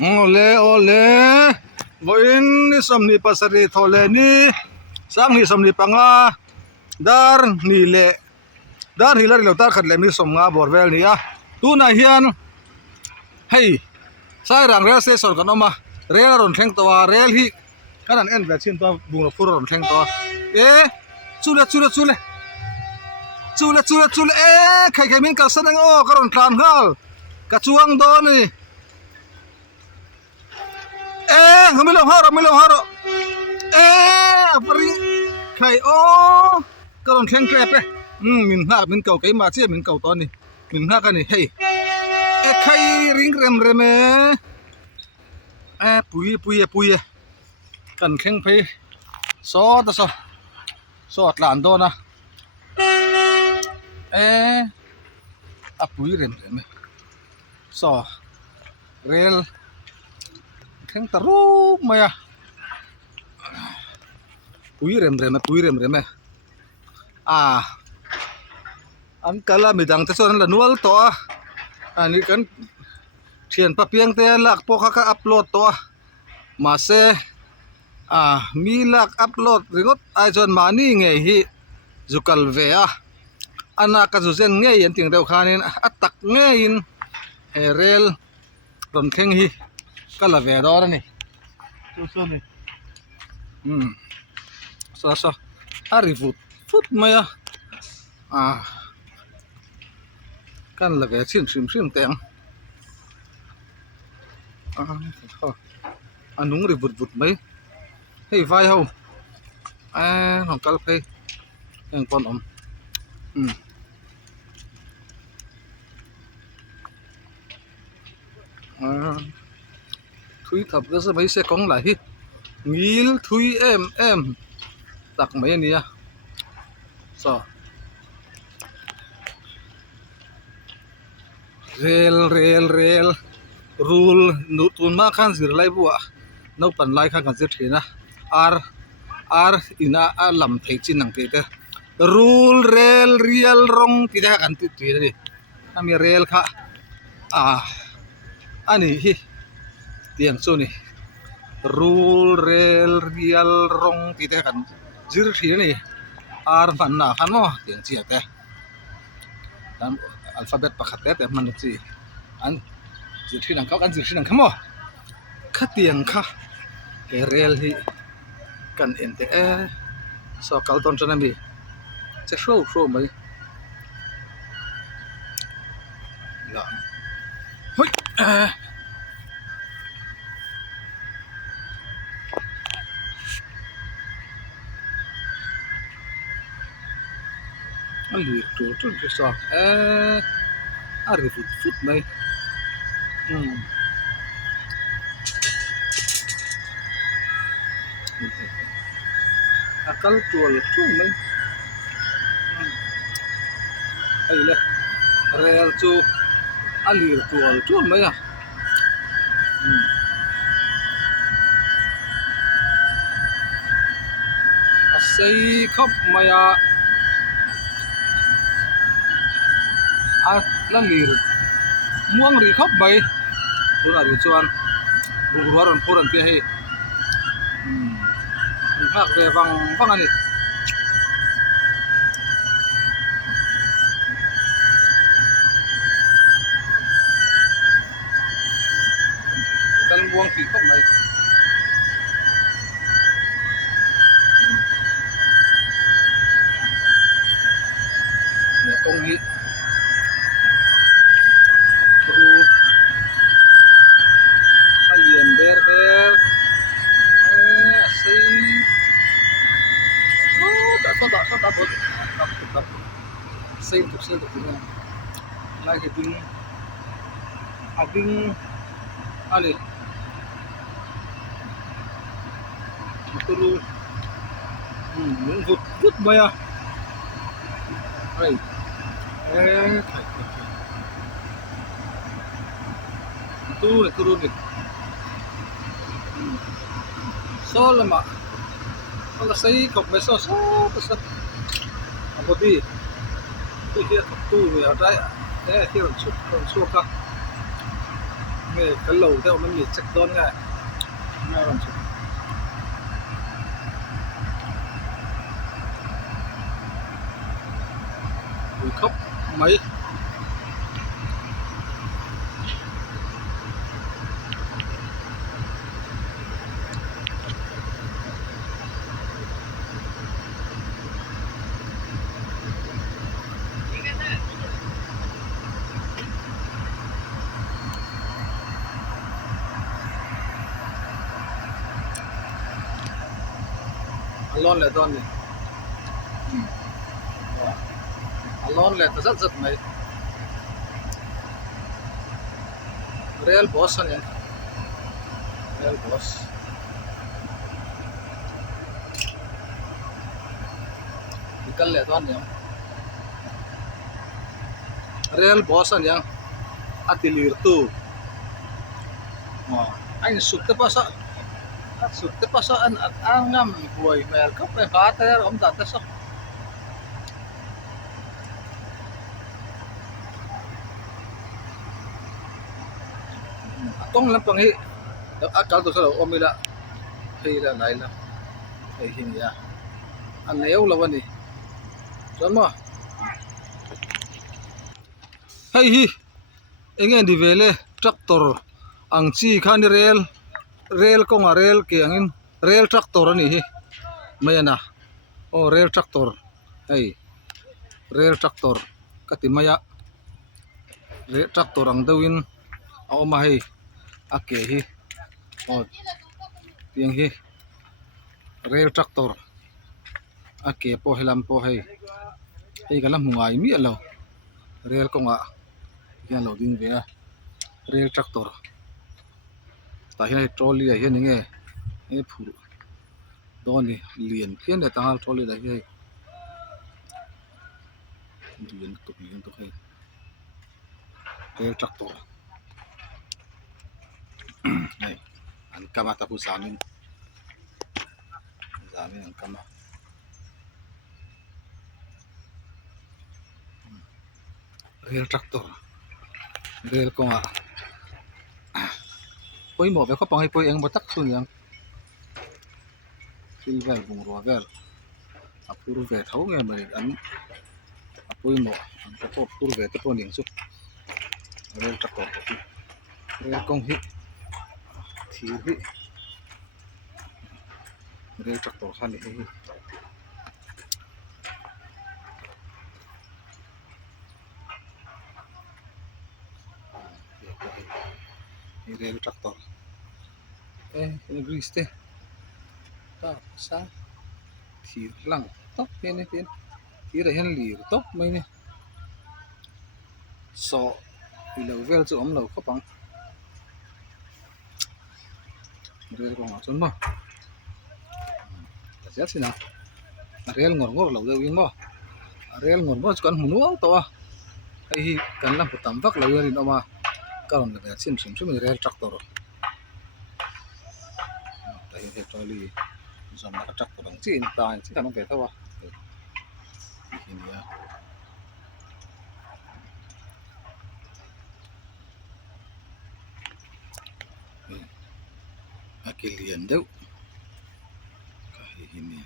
Ole ole voin ni somni pasari thole ni sang ni somni panga dar ni le dar hilar lo tar khat le mi som nga borvel ni a tu na hian hei sai rang rail station kan oma rail ron thleng to wa rail hi kan an en vaccine to bung lo fur ron thleng to e chule e khai min kal sanang o karon tlan hal ka chuang do ni ngomilo haro apri khai o karon thleng trepe min ha min kau kai ma che min kau to ni min ha ka ni hei khai ring rem pui kan thleng phei so ta so atlan do na pui rem so rel thleng taru maya pui rem an kala midang te son la nual to ani kan thian pa piang te lak po kha upload to ma se mi lak upload ringot ai jon mani nge hi zukal ve ana ka zu zen nge yen ting deu khanin atak nge in rel ron kheng hi kala ve do ni so ni so ari fut maya kan la ve sim teng anung ri vut mai hei vai ho hong kal phei eng pon om thui thap ga sa mai se kong lại hi ngil thui em tak mai ni a so rel rule nu tun ma khan zir lai bua no pan lai khan kan zir thina ar ina lam thei chin nang te rule rel real rong ti da kan ti ni ami rel kha ani hi tiang chu ni rule rel real rong ti da kan zir thi ni ar man na khan mo tiang chi ate dan alphabet pakhat te man chi an zir thi nang ka kan zir thi nang khamo khatiang kha ke rel hi kan en te so kal ton chana mi che show mai la hoi ali tu ke so ari fut mai akal tuol mai ai le rel chu alir tuol mai asai khop maya lalir muang ri khop mai pura ri chuan buruaron poran ti hei hak ve wang ani dal muang ki khop mai ne kong hi alien ber asai tak bot tak sai tu lai ke ding ading ale tulu vut baya hai tu ni so lama ala sai kop me so abodi tu dia tu ya dai here so ka nghe cái lầu theo nó nghỉ chắc đón ngay ngay làm sao khóc mấy alon là don này alon là rất rất mấy real boss này real boss निकल ले don này real boss này atilir tu anh sụt te pasa an at angam buhay mer kap may pater om data sa atong lang pang hi akal to sa omila hila naila ay hinya an nayaw lawan ni son mo hay hi engen di vele tractor ang chi khan rel ko nga rel ke angin rel tractor ani hi mayana o rel tractor hey rel tractor kati maya rel tractor ang dawin o mahi ake hi o tiang hi rel tractor ake po hilam po hey hey kalam mungai mi alo rel ko nga yan loading ve rel tractor ta hian trolley a hian nge e phu doni lian khian da tangal trolley da hi lian to hai rel tractor này an kama ta pu zamin an kama rel tractor rel ko nga poi mo ve ko pang poi ang batak sun yang silver bung ro ver apur ve thau nge mai an apoi mo an ko pur ve te poning su rel tractor rel kong hi thir hi rel tractor khan hi rel tractor ini grease te ta sa thir lang tok ne tin thir a hian lir tok mai ne so i lo vel chu om lo khopang rel ko nga chon ma ta sia sina rel ngor lo deu in mo rel ngor mo kan hunu to a ai hi kan lam putam vak lo rin oma karon le sim rel tractor ta hi trolley zon na tractor ang chin ta chi kan ve thawa hinia akilian deu kahi ini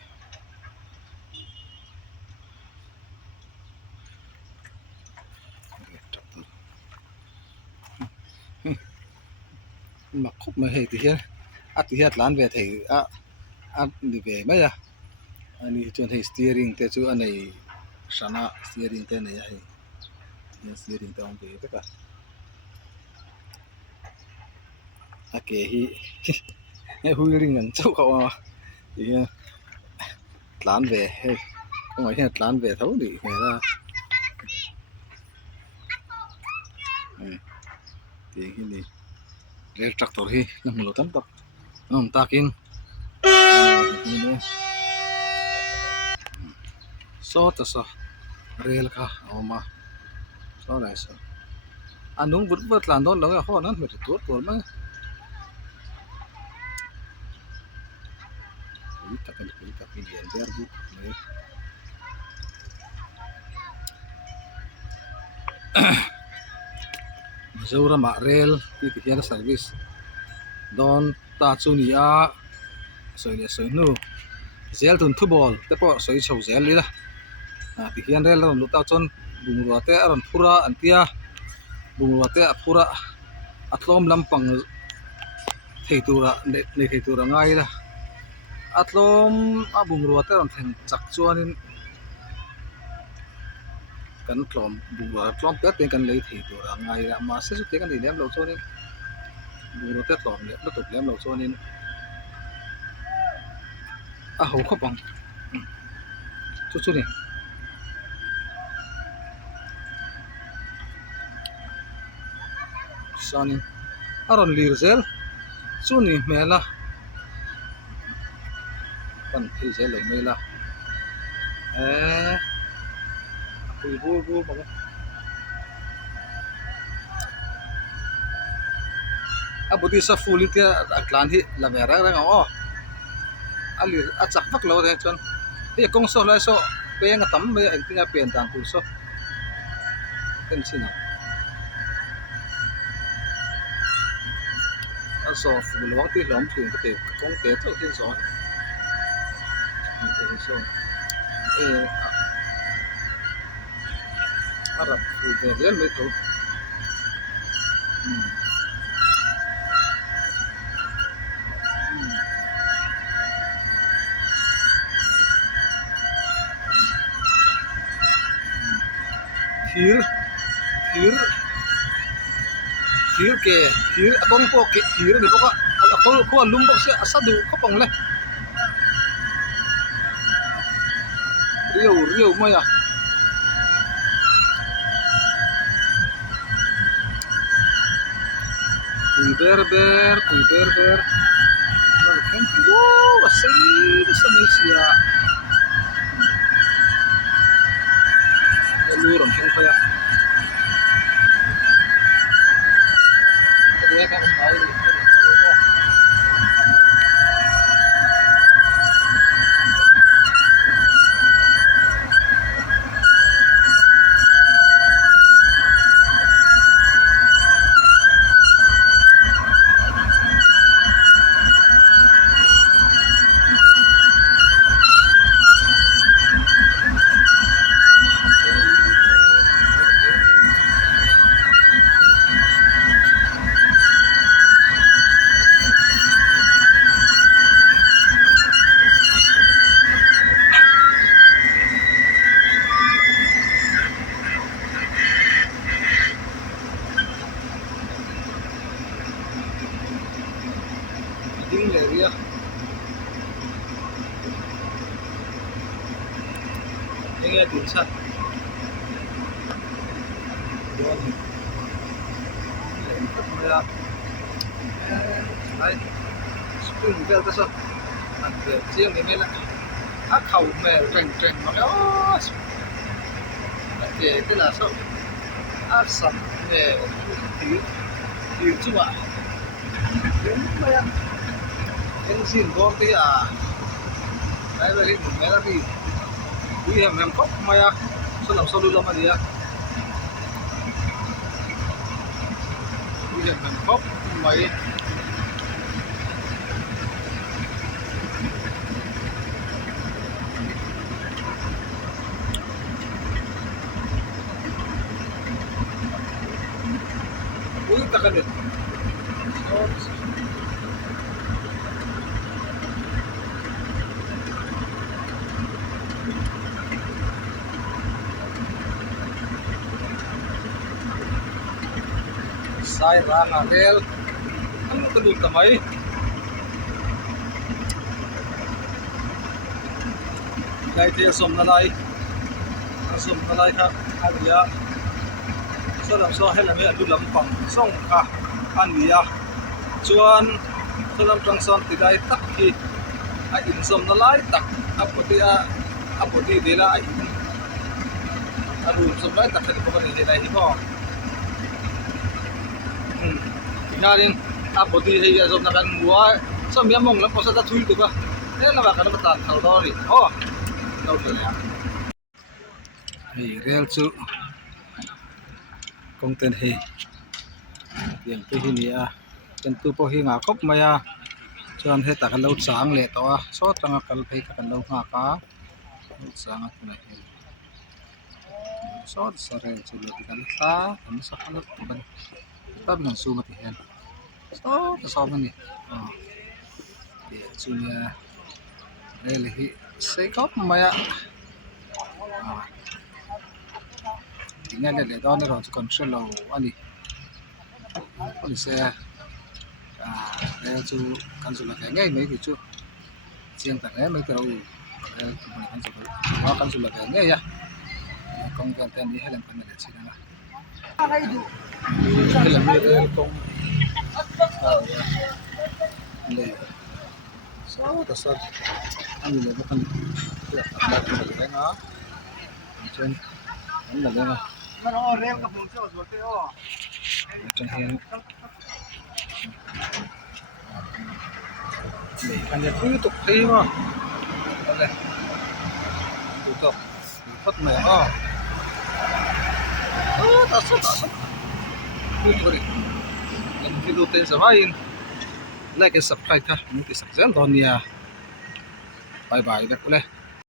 mặc khúc mà hệ thì hiền thì hiền lán về thì đi về mấy à anh đi chọn thì steering thế chứ anh này sana steering thế này hay steering thế ông về tất cả kể hi hay hui ring ngắn châu cậu mà thì lán về hay không phải hiền lán về thấu đi về ra thì cái này rel tractor hi nằm lỗ tấm tập nằm takin so ta so rel kha oma so này so anung vut vut lan don lo ga ho nan me tu tu ma kita kan kita pilihan biar bu Zorama rel ti hian service don ta chu ni a soi le soi nu zel tun thu bol te po soi chho zel li la ti hian rel ron lu ta chon bungrua te aron phura an tia bungrua te a phura atlom lampang theitura nei theitura ngai la atlom a bungrua te ron thleng chak chuanin kan tlom bungrua tlom te te kan lei theitura ngai la ma se su te kan nei lem lo chuanin bungrua te tlom le tup lem lo chuanin a ho khopang chu ni sanin aron lir zel chu ni mela kan thi zel lo mela pui bu bu bang abudi sa fuli tia atlan hi la vera rang o ali achak vak lo de chon e kong so lai so pe nga tam me ang tinga pen tan pu so ten sina so ful wang ti lom thin te kong te to tin so so e arab fu de zel me to thir thir thir ke thir atong po ke thir ni ko ko lum bo se asadu ko pong le riu maya kui ber no ken wo asai sa Malaysia lu ron ken pa ya dia kan tahu ding le ria nghe tiếng sắt đấy spring bell ta sao ăn về riêng cái này là khẩu mèo trành mà đó thế là sao sắm mèo thiếu chứ mà đúng vậy cái xin có cái đấy là cái một mẹ là gì đi em khóc mày sao làm sao đưa mà đi đi em khóc mày ui ta kan được sai ra na rel ano to dun tamay lai te som na lai ka alia so lam so hela me adu lam pang song ka ania chuan so lam tang son ti dai tak ki a in som na lai tak apoti de la ai adu som lai tak ko ni de dai hi ko ngarin apoti hay som na kan mua so mi mong lam ko sa ta thui tu ba thế là bà cái nó tạt thầu đo đi đâu rồi hey real chu content hey tiang te hi ni a kan tu po hi nga khop mai a chuan he ta kan lo chang le to a so tanga kal phei ka kan lo nga ka chang a tuna hi so sarel chu le kan ta kan sa kan kan ta bin su ma ti hen so ta so ma ni ti chu ni a rel hi sei khop mai a tinggal le don ro kon selo ani ani se le chu kan su la ka ngai mai ki chu chiang ta le mai ka ro kan su la kan su la ka ngai ya côngกันแต่นี้ให้ลำพันเลยใช่ไหมล่ะให้ลำไม่ได้ตรงเลยสาวแต่สัตว์อันนี้เลยบุกันเลือกทำแบบนี้เลยนะเช่นนั่นเลยนะมันอ๋อเร็วกับผมเชื่อสุดเลยอ๋อเช่นเห็นเลยกันจะพูดตุกทีมั้งอะไรดูตกพัดแม่อ๋อtasok tasok ito rin yang pinutin sa main like and subscribe ha mungkin sa doon niya bye bye ulit